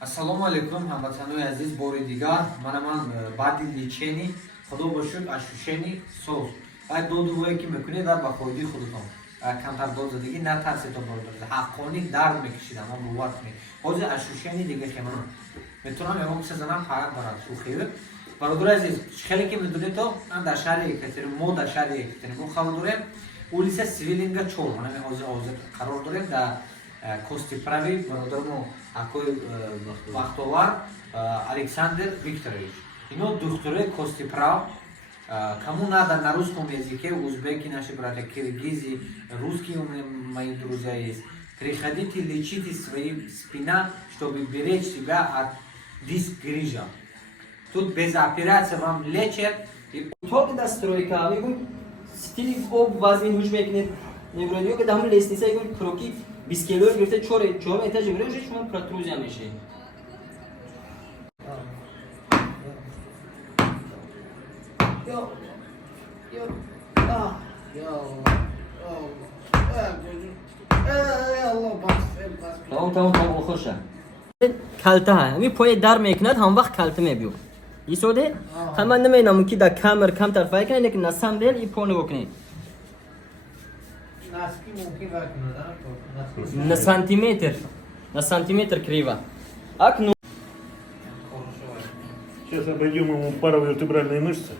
Ассалому алейкум, ҳамватанои азиз, бори дигар ман баъди личени худо ба шукр ашушени соз ай додувое ки мекунед ба фоидаи худатон камтар дод задагӣ натарсед ҳаққонӣ дард мекашидам ма бовар кунед ҳозир ашушени дига хеманам метавонам ягон киса занам фарқ дорад шухи бародари азиз хеле ки медонед то дар шаҳри Екатеринбург мо дар шаҳри Екатеринбург қарор дорем улица Свилинга 4 манами ҳозир қарор дорем дар Костиправи бародармо акои вақтовар Александр Викторович ино духтуре Костиправ кому надо на русском языке узбеки наши братья киргизи русские мои друзья есть приходите лечите свои спина чтобы беречь себя от диск грижа тут без операции вам лечат اتاق دسترویکا میگم ستیلی об وزن هوش میکنه نمی‌رادیو که دامن لیستیسا میگم کروکی 20 کیلو گرفته چهار ایتاژ میره شما پراتروزیا میشه تمام خوشه کلته ها می پای در میکند هم وقت کلته میبیو ایسوده همه نمینم که در کمر کم طرفای کنه لیکن نسم بیل ای پونه بکنه на сантиметр криво. Окно. Сейчас обойдем ему паравертебральные мышцы.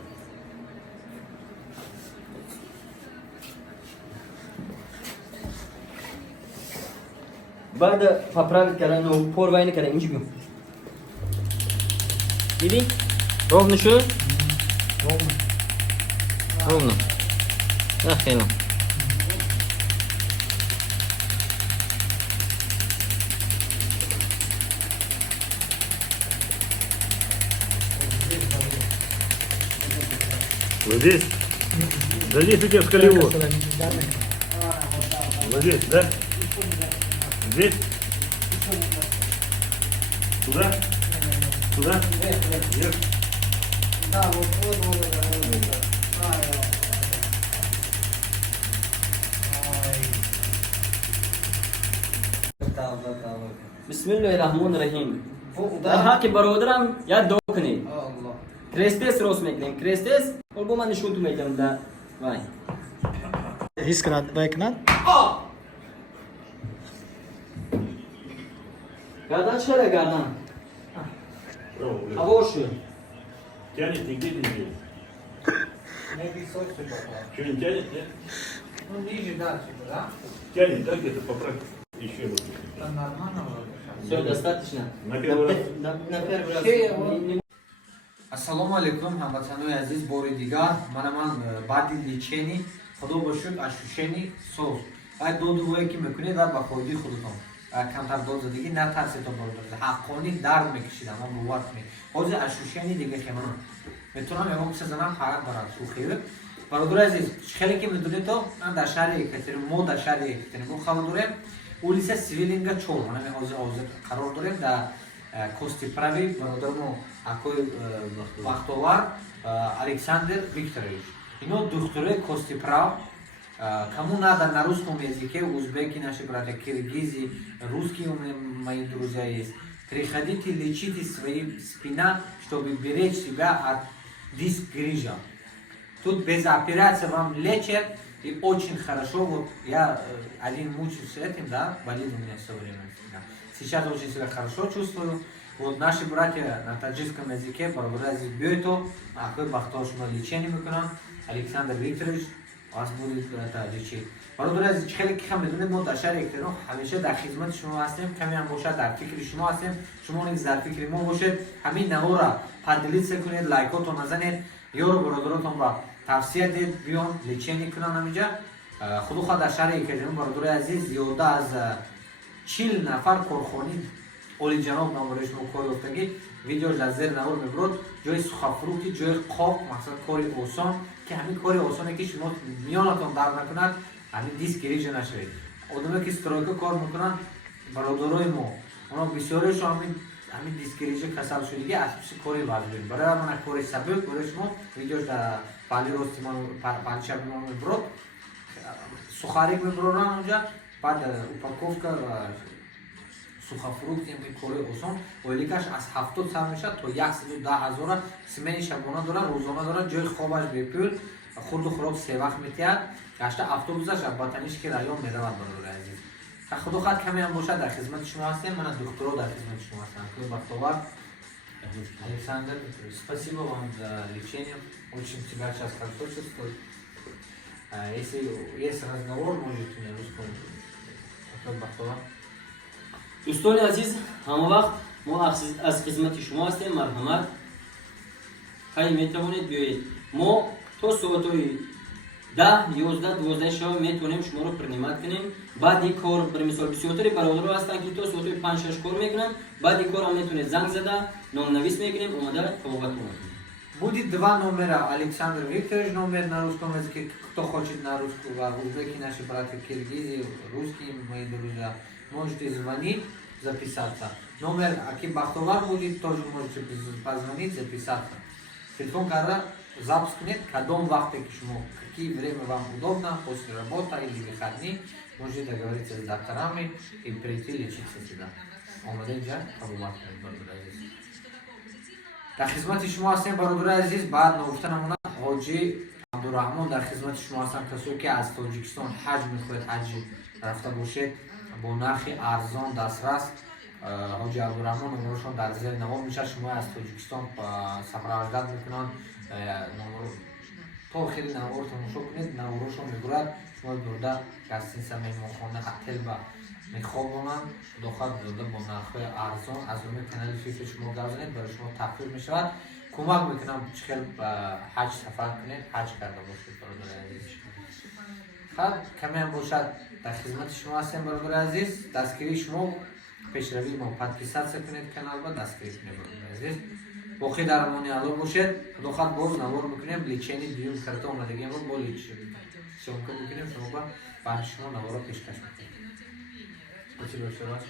بعد поправить калану порвайны калану инжи бью. Види? Ровно что? Ровно. Охрена. Вот здесь? Да здесь у тебя сколиоз. Вот здесь, да? Здесь? Туда? Туда? Вверх? Да, вот. بسم الله الرحمن الرحیم. ها که برادرم یاد دو کنی. کرستس روز میکنیم. کرستس اور با من نشون تو میدم دا. وای. His kanat, vay kanat. Gardan şöyle gardan. Hava hoşu. Тянет, нигде не делает. Что, не тянет, нет? Ну, ниже дальше, да? Тянет, да, где-то поправь. Еще вот. Там нормально вроде. Все, достаточно. На первый раз. На первый раз. Ассалому алейкум, ҳамватанои азиз, бори дигар ман баъди личени худо ба шукр ашушени соз ай додувое ки мекунед ба фоидаи худатон камтар дод задагӣ натарсед ҳаққонӣ дард мекашидам ма бовар кунед ҳозир ашушени дига хеманам метавонам ягон киса занам фарқ дорад шухи бародари азиз хеле ки медонед то дар шаҳри Екатеринбург мо дар шаҳри Екатеринбург қарор дорем улица Свилинга 4 манами ҳозир қарор дорем дар Костиправи бародармо акои вақтовар Александр Викторович ино духтуре Костиправ кому надо на русском языке узбеки наши братья киргизи русские мои друзья есть приходите лечите свои спина чтобы беречь себя от диск грижа тут без операции вам лечат и очень хорошо вот я один мучаюсь с этим да болит у меня все время сейчас очень себя хорошо чувствую вот наши братья на таджикском языке барабарази бьёто акой бахтош мо лечение мекунам Александр Викторович вас будет это лечить барабарази хеле ки хам медонед мо дар шаҳри Екатеринбург ҳамеша дар хизмати шумо ҳастем каме ҳам бошад дар фикри шумо ҳастем шумо низ дар фикри мо бошед ҳамин навора падилитса кунед лайкотон назанед ёру бародаротон ба тавсия дед биён лечение кунан ҳаминҷа худохоҳ дар шаҳри Екатеринбург бародари азиз зиёда аз 40 нафар корхони олиҷаноб намориш мо кор ёфтагӣ видеош дар зер навор мебурад ҷои сухафрукти ҷои қоб мақсад кори осон ки ҳамин кори осоне ки шумо миёнатон дард накунад ҳамин диск гирижа нашавед одаме ки стройка кор мекунанд бародарои мо оно бисёрешон ҳамин диск гирижа касал шудагӣ асписи кори вазбин барои мана кори сабук барои шумо видеош дар пали рости пали чаби мо мебурад сухарик мебурорам онҷа баъд упаковка сухафрукти кори осон оликаш аз 70 сар мешад то 110,000 смени шабона дора рӯзона дора ҷои хобаш бепӯл хурду хӯрок се вақт метиҳад гашта автобусаш аз батанишки район меравад бародари азиз худо хат каме ҳам бошад дар хизмати шумо ҳастем мана духтуро дар хизмати шумо ҳастам худ бахтовар Александр, спасибо вам за лечение. Очень тебя сейчас хорошо чувствую. Если есть разговор, можете на русском. دوستان عزیز همه وقت ما از خدمت شما هستیم. مرحمت خیلی میتوانید بیایید. ما تا ساعت 10 11 12 شب میتونیم شما رو پرنیمت کنیم. بعد این کار بر مثال بسیاری برادرها هستن که تا ساعت 5 6 کار میکنن. بعد این کار هم میتونه زنگ زده نام نویس میکنیم اومده کمک کنیم. Будет два номера. Александр Викторович номер на русском языке. Кто хочет на русском, узбеки, наши братья Киргизии, русские, мои друзья, можете звонить, записаться. Номер Аки Бахтовар будет, тоже можете позвонить, записаться. Телефон когда запуск нет, когда вахте кишмо, какие время вам удобно, после работы или выходные, можете договориться с докторами и прийти лечиться сюда. Омаденджа, дар хизмати шумо ҳастем бародари азиз. баъд ногуфтанамона ҳоҷи абдураҳмон дар хизмати шумо ҳастанд. касое ки аз тоҷикистон ҳаҷ мехоҳед ҳаҷи рафта бошед бо нархи арзон дастрас, ҳоҷи абдураҳмон номерошон дар зер навод мешад. шумо аз тоҷикистон сафаравардат мекунанд, то охири навор тамошо кунед, наворошон мегӯрад. шумо бурда гостиница, меҳмонхона, отел ба мехобонанд. дохат дода бо нархҳои арзон аз рӯи канали фифи шумо гавзанед, барои шумо таҳқиқ мешавад. кӯмак мекунам чихел ба ҳаҷ сафар кунед, ҳаҷ карда бошед бародари азиз. хат каме ҳам бошад дар хизмати шумо ҳастем бародари азиз. дастгирии шумо пешравии мо подписатсия кунед каналба, дастгирӣ кунед бародари азиз. боқӣ дар амони алло бошед. худо хат боз навор мекунем лечени дуюм карта омадагиам бо леченка мекунем, шумо ба баъди шумо навора пешкаш мекунем. Спасибо еще раз.